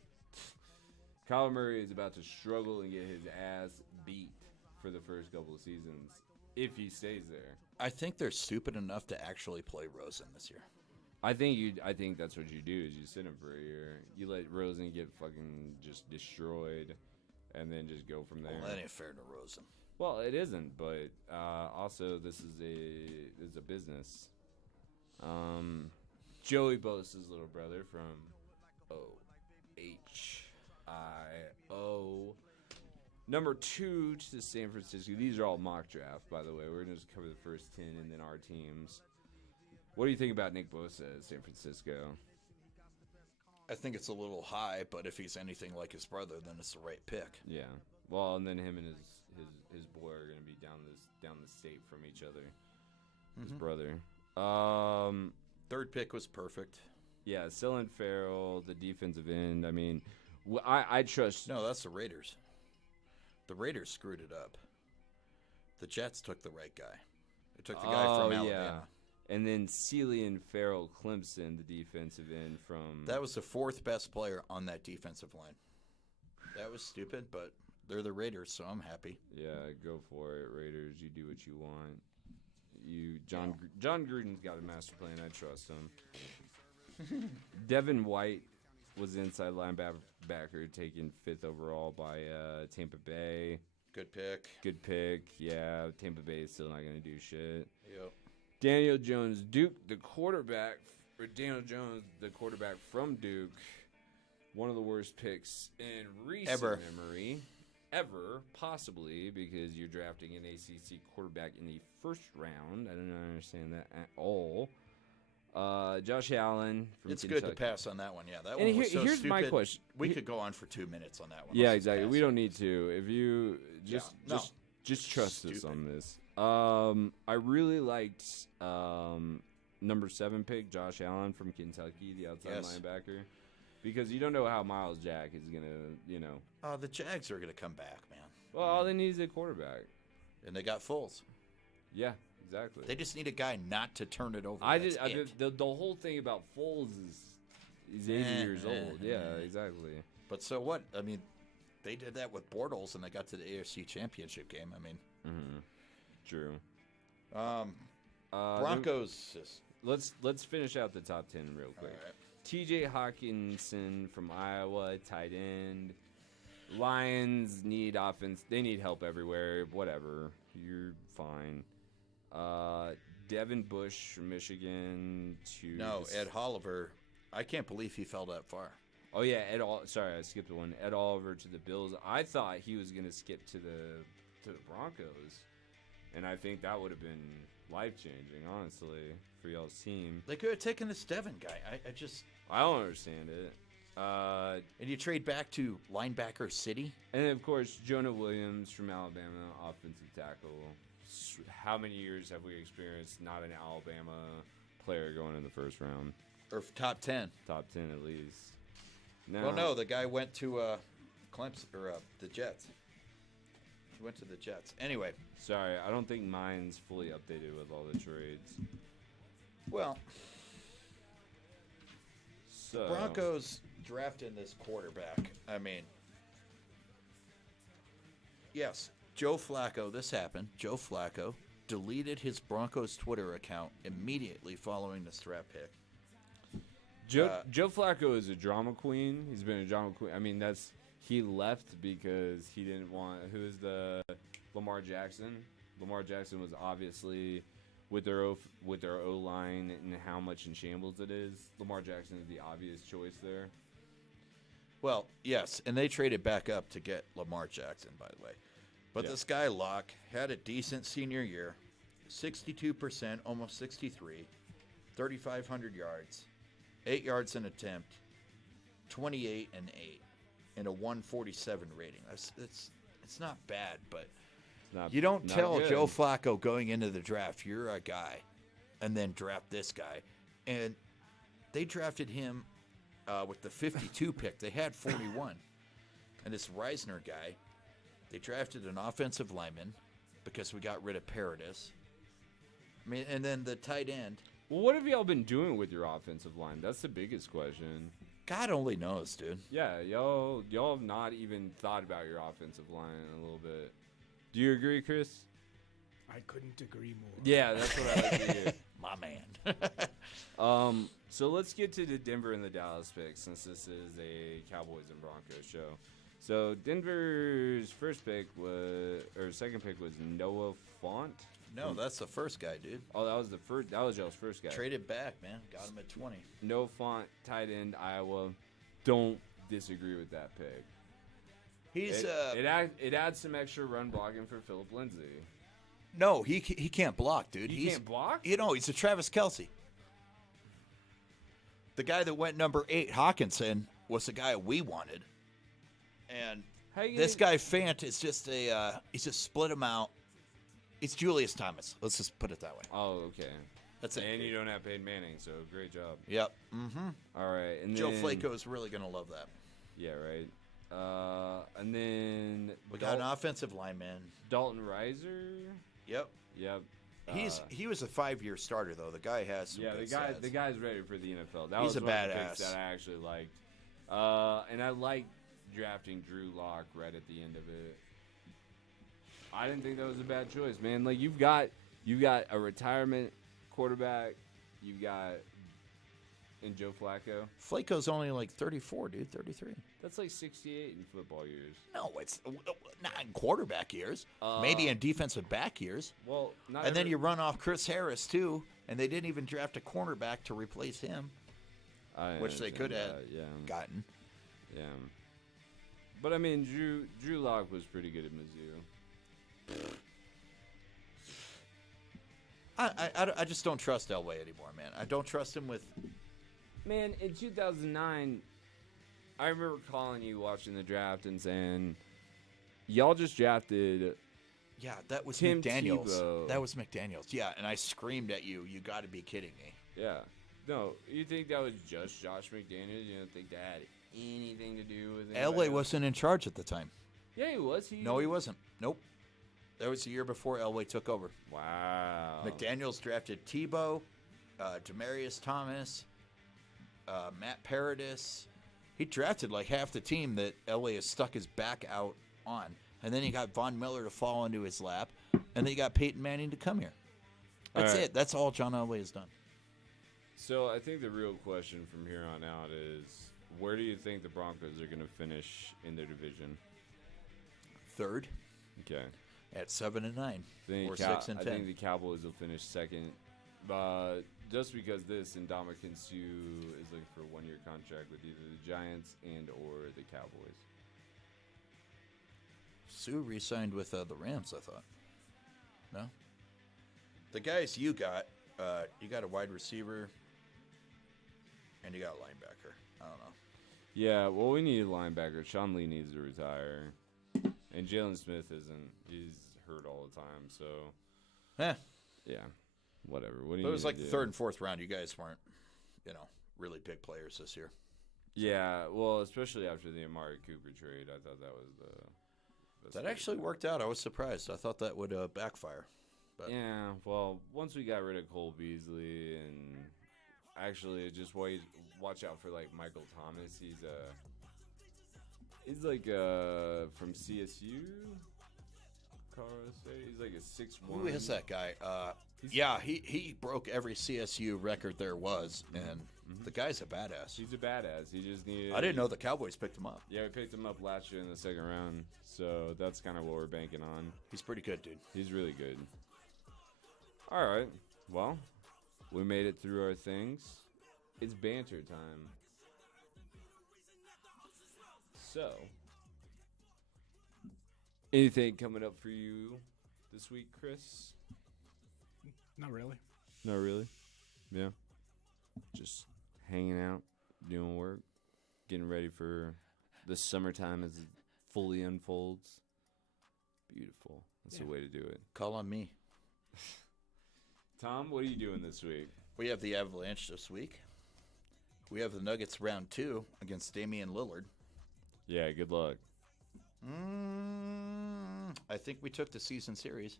Kyler Murray is about to struggle and get his ass beat for the first couple of seasons if he stays there. I think they're stupid enough to actually play Rosen this year. I think that's what you do is you sit him for a year. You let Rosen get fucking just destroyed and then just go from there. Well, that ain't fair to Rosen. Well, it isn't, but also this is a business. Joey Bosa's little brother from Ohio. Number 2 to San Francisco. These are all mock draft, by the way. We're going to just cover the first 10 and then our teams. What do you think about Nick Bosa at San Francisco? I think it's a little high, but if he's anything like his brother, then it's the right pick. Yeah. Well, and then him and his boy are going to be down the state from each other. His brother. Third pick was perfect. Yeah, Dylan Farrell, the defensive end. I mean, I trust. No, that's the Raiders. The Raiders screwed it up. The Jets took the right guy. They took the guy from Alabama. Yeah. And then Celian Farrell Clemson, the defensive end from. That was the fourth best player on that defensive line. That was stupid, but they're the Raiders, so I'm happy. Yeah, go for it, Raiders. You do what you want. John Gruden's got a master plan. I trust him. Devin White was inside linebacker, taken 5th overall by Tampa Bay. Good pick. Good pick. Yeah, Tampa Bay is still not going to do shit. Yep. Daniel Jones, Duke, the quarterback from Duke, one of the worst picks in recent memory. Ever, possibly, because you're drafting an ACC quarterback in the first round. I don't understand that at all. Josh Allen from It's Kentucky. good to pass on that one. Yeah, that And one was so here's stupid. my question. We could go on for 2 minutes on that one. Yeah, Let's just exactly. pass We it. don't need to. If you just trust us on this. I really liked number 7 pick Josh Allen from Kentucky, the outside linebacker, because you don't know how Miles Jack is gonna, The Jags are going to come back, man. Well, all they need is a quarterback. And they got Foles. Yeah, exactly. They just need a guy not to turn it over. The whole thing about Foles is he's 80 years old. Yeah, exactly. But so what? I mean, they did that with Bortles, and they got to the AFC Championship game. I mean, True. Broncos. Let's finish out the top 10 real quick. All right. T.J. Hawkinson from Iowa, tight end. Lions need offense. They need help everywhere. Whatever. You're fine. Devin Bush from Michigan to Ed Oliver. I can't believe he fell that far. Oh yeah, sorry, I skipped one. Ed Oliver to the Bills. I thought he was gonna skip to the Broncos, and I think that would have been life changing, honestly, for y'all's team. They could have taken this Devin guy. I don't understand it. And you trade back to linebacker city. And of course, Jonah Williams from Alabama, offensive tackle. How many years have we experienced not an Alabama player going in the first round? Or top 10. Top 10 at least. No. Well, no, the guy went to Clemson or the Jets. He went to the Jets. Anyway. Sorry, I don't think mine's fully updated with all the trades. Well, so Broncos drafting this quarterback. I mean, yes, Joe Flacco. This happened. Joe Flacco deleted his Broncos Twitter account immediately following the strap pick. Joe Flacco is a drama queen. He's been a drama queen. I mean, he left because he didn't want. Who is the Lamar Jackson? Lamar Jackson was obviously with their O line and how much in shambles it is. Lamar Jackson is the obvious choice there. Well, yes, and they traded back up to get Lamar Jackson, by the way. But this guy Locke had a decent senior year, 62%, almost 63, 3,500 yards. 8 yards an attempt, 28 and 8, and a 147 rating. It's not bad, but you don't tell good. Joe Flacco going into the draft, you're a guy, and then draft this guy. And they drafted him with the 52 pick. They had 41. And this Reisner guy, they drafted an offensive lineman because we got rid of Paradis. I mean, and then the tight end. Well, what have y'all been doing with your offensive line? That's the biggest question. God only knows, dude. Yeah, y'all have not even thought about your offensive line a little bit. Do you agree, Chris? I couldn't agree more. Yeah, that's what I like to hear. My man. So let's get to the Denver and the Dallas picks, since this is a Cowboys and Broncos show. So Denver's second pick was Noah Fant. No, that's the first guy, dude. Oh, that was the first. That was y'all's first guy. Traded back, man. Got him at 20. Noah Fant, tight end, Iowa. Don't disagree with that pick. He's it adds some extra run blocking for Philip Lindsay. No, he can't block, dude. He can't block? You know, he's a Travis Kelce. The guy that went number 8, Hawkinson, was the guy we wanted. And this guy Fant is just he's just split him out. It's Julius Thomas. Let's just put it that way. Oh, okay. That's it. And you don't have Peyton Manning, so great job. Yep. Mm-hmm. All right, and Joe then, Flacco is really going to love that. Yeah, right. And then We got an offensive lineman. Dalton Reiser. Yep. Yep. He was a 5-year starter though. The guy has some good stats. The guy's ready for the NFL. That He's was a one of the picks badass. that I actually liked. And I liked drafting Drew Lock right at the end of it. I didn't think that was a bad choice, man. Like you've got a retirement quarterback. You've got in Joe Flacco. Flacco's only like 34, dude. 33. That's like 68 in football years. No, it's not in quarterback years. Maybe in defensive back years. Well, not And then you run off Chris Harris too, and they didn't even draft a cornerback to replace him, which they could have gotten. Yeah. But I mean, Drew Lock was pretty good at Mizzou. I just don't trust Elway anymore, man. I don't trust him with. Man, in 2009, I remember calling you watching the draft and saying, y'all just drafted. Yeah, that was Tim McDaniels. Tebow. That was McDaniels. Yeah, and I screamed at you. You got to be kidding me. Yeah. No, you think that was just Josh McDaniels? You don't think that had anything to do with it? Elway wasn't in charge at the time. Yeah, he was. No, he wasn't. Nope. That was the year before Elway took over. Wow. McDaniels drafted Tebow, Demaryius Thomas, Matt Paradis. He drafted like half the team that Elway has stuck his back out on. And then he got Von Miller to fall into his lap. And then he got Peyton Manning to come here. That's All right. it. That's all John Elway has done. So I think the real question from here on out is, where do you think the Broncos are going to finish in their division? Third Okay. at 7-9 Think or 6-10. I think the Cowboys will finish second. Just because Ndamukong Suh is looking for a one-year contract with either the Giants and or the Cowboys. Sue re-signed with the Rams, I thought. No? The guys you got a wide receiver and you got a linebacker. I don't know. Yeah, well, we need a linebacker. Sean Lee needs to retire. And Jalen Smith isn't. He's hurt all the time, so... Yeah, whatever. What do you It was need like to the do? third and fourth round. You guys weren't, really big players this year. Yeah, well, especially after the Amari Cooper trade, I thought that was the... That actually worked out. I was surprised. I thought that would backfire. But Yeah, well, once we got rid of Cole Beasley and actually just watch out for like Michael Thomas. He's like from CSU, Colorado State. He's like a 6'1". who is that guy? He broke every CSU record there was, and the guy's a badass. He's a badass. He just needed. I didn't know the Cowboys picked him up. Yeah, we picked him up last year in the second round, so that's kind of what we're banking on. He's pretty good, dude. He's really good. All right, well, we made it through our things. It's banter time. So, anything coming up for you this week, Chris? Not really. Not really. Yeah. Just hanging out, doing work, getting ready for the summertime as it fully unfolds. Beautiful. That's the way to do it. Call on me. Tom, what are you doing this week? We have the Avalanche this week. We have the Nuggets round 2 against Damian Lillard. Yeah, good luck. I think we took the season series.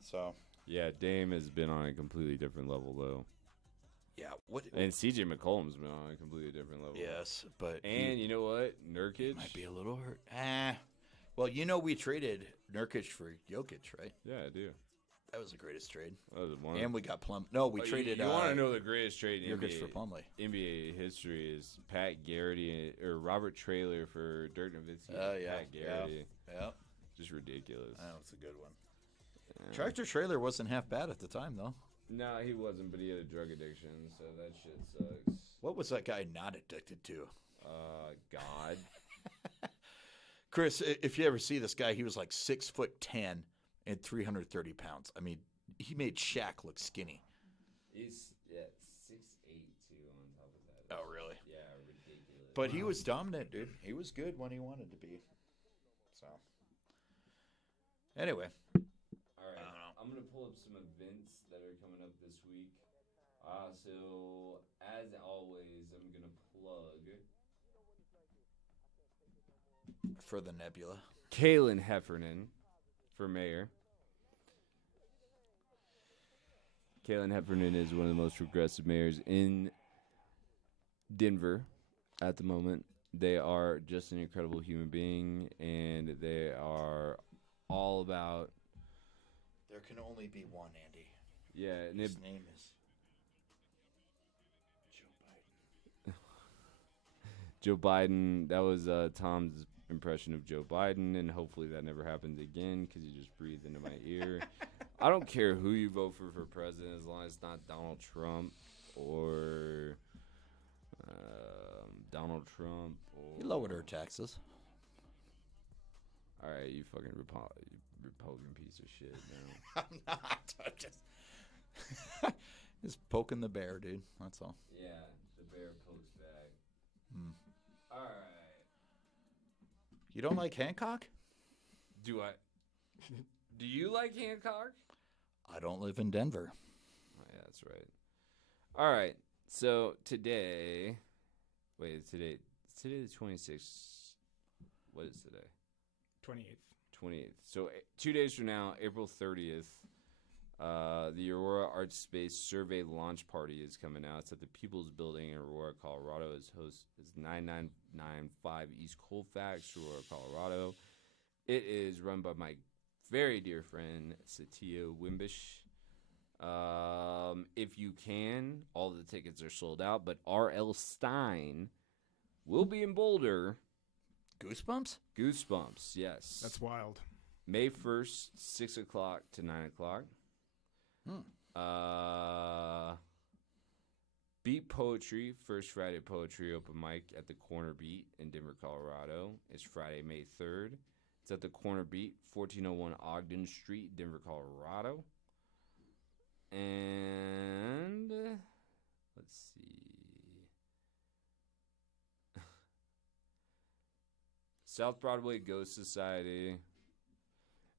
So, Yeah, Dame has been on a completely different level, though. yeah. What? And CJ McCollum's been on a completely different level. Yes, but And you know what? Nurkic. might be a little hurt. Well, we traded Nurkic for Jokic, right? Yeah, I do. That was the greatest trade. That was one. And we got Plum. No, we traded. You want to know the greatest trade in Jokic for Plumlee. NBA history is Pat Garrity or Robert Traylor for Dirk Nowitzki. Oh, yeah. Pat Garrity. Yeah. Just ridiculous. That was a good one. Yeah. Tractor Trailer wasn't half bad at the time, though. No, he wasn't, but he had a drug addiction, so that shit sucks. What was that guy not addicted to? God. Chris, if you ever see this guy, he was like 6'10" and 330 pounds. I mean, he made Shaq look skinny. He's 6'8" too on top of that. Oh, really? Yeah, ridiculous. But he was dominant, dude. He was good when he wanted to be. So, anyway. All right. I'm gonna pull up some events that are coming up this week. So as always, I'm gonna plug For the Nebula. Kalen Heffernan for mayor. Kalen Heffernan is one of the most progressive mayors in Denver at the moment. They are just an incredible human being, and they are all about. There can only be one, Andy. Yeah, and His name is Joe Biden. Joe Biden. That was Tom's impression of Joe Biden, and hopefully that never happens again because you just breathed into my ear. I don't care who you vote for president as long as it's not Donald Trump or Donald Trump. Or... He lowered her taxes. All right, you fucking Republican piece of shit. No. I'm not. I'm just poking the bear, dude. That's all. Yeah, the bear pokes back. Mm. All right. You don't like Hancock? Do I? Do you like Hancock? I don't live in Denver. Oh, yeah, that's right. All right. So today, today the 26th. What is today? 28th. 28th. So 2 days from now, April 30th, the Aurora Arts Space Survey launch party is coming out. It's at the People's Building in Aurora, Colorado. It's 9995 East Colfax, Aurora, Colorado. It is run by my very dear friend, Satya Wimbish. If you can, all the tickets are sold out, but R.L. Stein will be in Boulder. Goosebumps? Goosebumps, yes. That's wild. May 1st, 6 o'clock to 9 o'clock. Beat Poetry, First Friday Poetry Open Mic at the Corner Beat in Denver, Colorado. It's Friday, May 3rd. It's at the Corner Beat, 1401 Ogden Street, Denver, Colorado. And let's see. South Broadway Ghost Society.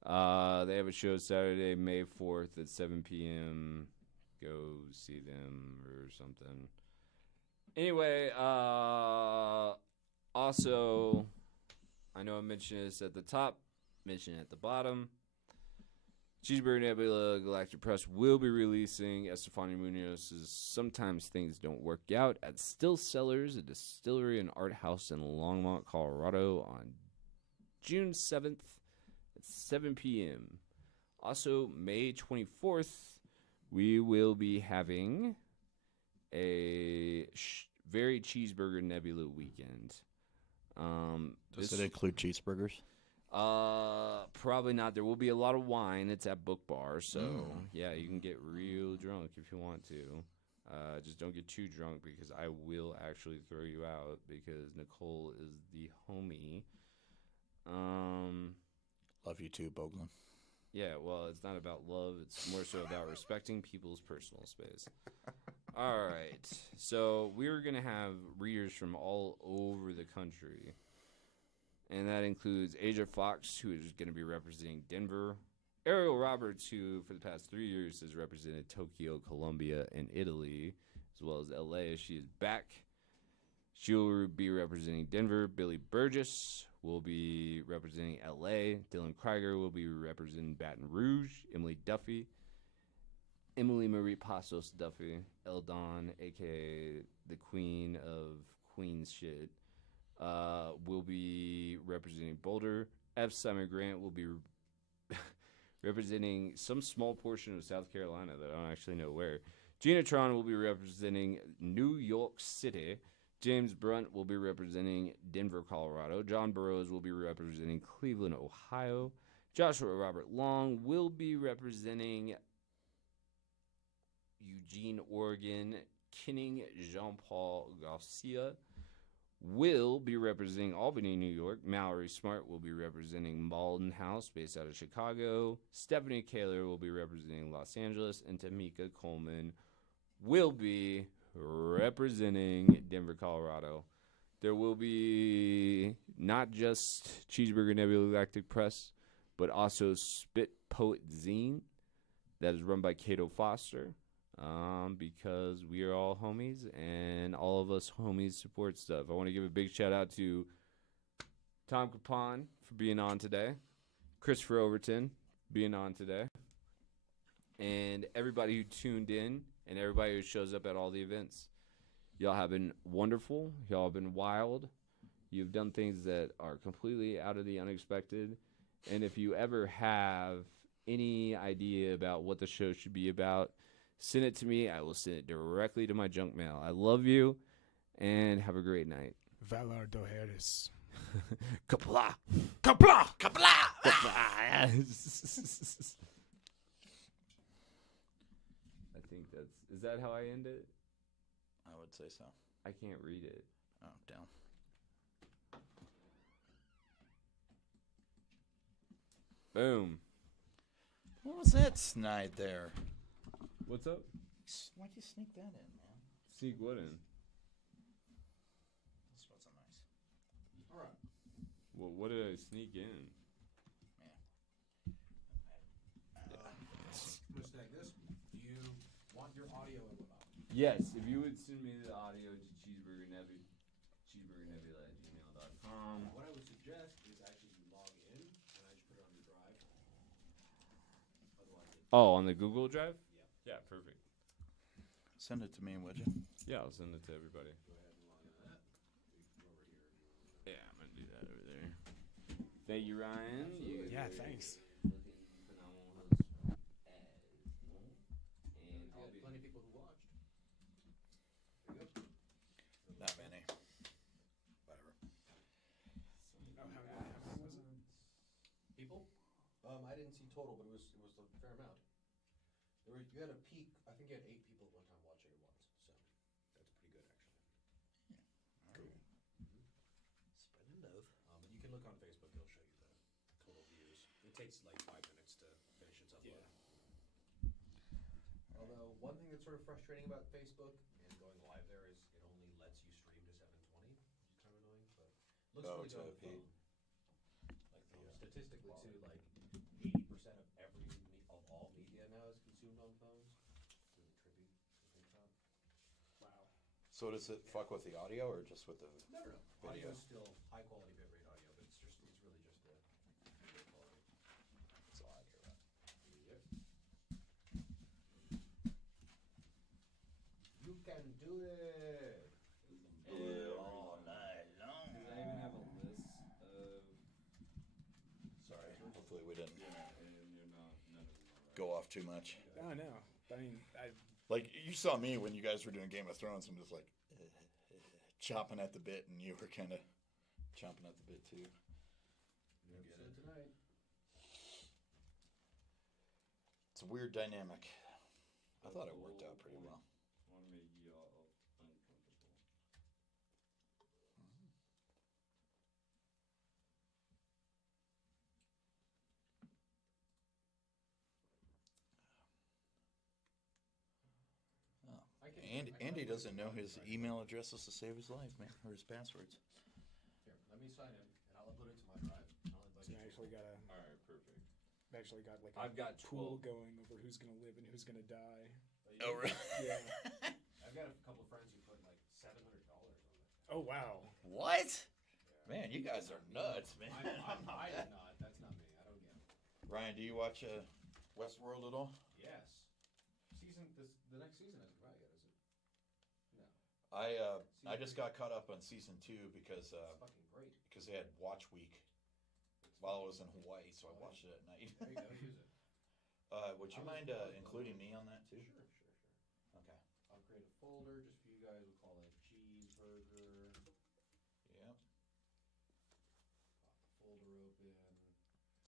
They have a show Saturday, May 4th at 7 p.m. Go see them or something. Anyway, also, I know I mentioned this at the top, mentioned at the bottom. Cheeseburger Nebula Galactic Press will be releasing Estefania Munoz's Sometimes Things Don't Work Out at Still Cellars, a distillery and art house in Longmont, Colorado on June 7th at 7 p.m. Also, May 24th, we will be having a very Cheeseburger Nebula weekend. Does it include cheeseburgers? Probably not. There will be a lot of wine. It's at Book Bar, so yeah, you can get real drunk if you want to. Just don't get too drunk because I will actually throw you out because Nicole is the homie. Love you too, Boglin. Yeah, well, it's not about love. It's more so about respecting people's personal space. All right. So we're going to have readers from all over the country. And that includes Asia Fox, who is going to be representing Denver. Ariel Roberts, who for the past 3 years has represented Tokyo, Colombia, and Italy, as well as LA. She is back. She will be representing Denver. Billy Burgess will be representing LA. Dylan Krieger will be representing Baton Rouge. Emily Marie Passos Duffy. Eldon, a.k.a. the queen of Queens shit, will be representing Boulder. F. Simon Grant will be representing some small portion of South Carolina that I don't actually know where. Gina Tron will be representing New York City. James Brunt will be representing Denver, Colorado. John Burroughs will be representing Cleveland, Ohio. Joshua Robert Long will be representing Eugene, Oregon. Kenning Jean-Paul Garcia will be representing Albany, New York. Mallory Smart will be representing Malden House, based out of Chicago. Stephanie Kaler will be representing Los Angeles. And Tamika Coleman will be representing Denver, Colorado. There will be not just Cheeseburger Nebula Galactic Press, but also Spit Poet Zine. that is run by Cato Foster. Because we are all homies and all of us homies support stuff. I want to give a big shout out to Tom Capon for being on today, Christopher Overton being on today, and everybody who tuned in and everybody who shows up at all the events. Y'all have been wonderful. Y'all have been wild. You've done things that are completely out of the unexpected. And if you ever have any idea about what the show should be about, send it to me. I will send it directly to my junk mail. I love you, and have a great night. Valar Dohaeris. Kapla! Kapla! Kapla! I think that's... Is that how I end it? I would say so. I can't read it. Oh, down. Boom. What was that snide there? What's up? Why'd you sneak that in, man? Sneak what in? This wasn't nice. All right. Well, what did I sneak in? Mistake this. Do you want your audio in Limo? Yes, if you would send me the audio to Cheeseburger Nebula at gmail.com. What I would suggest is actually you log in, and I just put it on your drive. Otherwise, Oh, on the Google Drive? Yeah, perfect. Send it to me, would you? Yeah, I'll send it to everybody. go ahead and log into that. You can go over here. Yeah, I'm gonna do that over there. Thank you, Ryan. You Yeah, thanks. looking phenomenal host as well. And We I'll had be plenty of people who watched. There you go. Not many. Whatever. Oh, how many was it? People? I didn't see total, but it was a fair amount. You had a peak. I think you had 8 people at one time watching at once, so that's pretty good actually. Cool. Spreading love. But you can look on Facebook; it'll show you the total views. It takes like 5 minutes to finish its upload. Although one thing that's sort of frustrating about Facebook and going live there is it only lets you stream to 720, which is kind of annoying. But looks Oh, really good on to the phone. Pete. Like statistically too, like 80% of all media now is consumed on phones. It's really trippy to think about. Wow. So does it fuck with the audio or just with the No. video? Audio is still high quality bitrate audio, but it's really just the video quality. That's all I care about. Yep. You can do it. All night long. Does that even have a list of... Sorry. Hopefully we didn't and you're not, none of them are go off too much. Oh, no. I mean, Like, you saw me when you guys were doing Game of Thrones. I'm just like chomping at the bit, and you were kind of chomping at the bit too. New episode tonight. It's a weird dynamic. I thought it worked out pretty well. I want to make you all uncomfortable. Andy doesn't know his email addresses to save his life, man, or his passwords. Here, let me sign in, and I'll upload it to my drive. And I'll invite so you. I actually got All right, perfect. like I've got pool 12. going over who's gonna live and who's gonna die. Oh, really? Yeah. I've got a couple of friends who put like $700 on it. Oh wow. What? Man, you guys are nuts, man. I did not. That's not me. I don't get it. Ryan, do you watch Westworld at all? Yes. The next season isn't out yet, is it? No. I just got caught up on season 2 because It's fucking great. they had Watch Week while I was in Hawaii, so I watched it at night. There you go. Use it. Would you mind including me on that too? Sure. Okay. I'll create a folder just